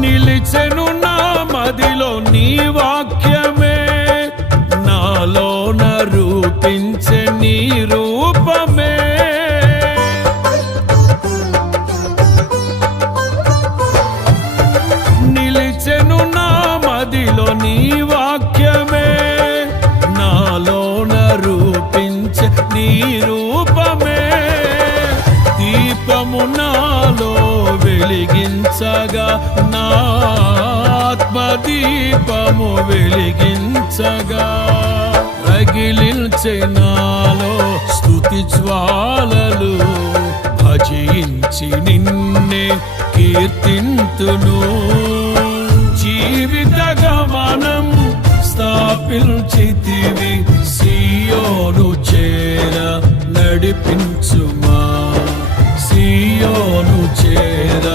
నిలిచెను నా మదిలో నీ వాక్యమే, నాలోన రూపించే నీ రూపమే. నిలిచెను నా మదిలో నీ వాక్యమే, నాలోన రూపించే నీ రూపమే. దీపము నాలో వెలిగించగా, నా ఆత్మదీపము వెలిగించగా, రగిలించే నాలో స్తుతి జ్వాలలు. భజించి నిన్నే కీర్తింతును, జీవిత గమనం స్థాపించితివి, సియోను చేర నడిపించుమా, సియోను చేర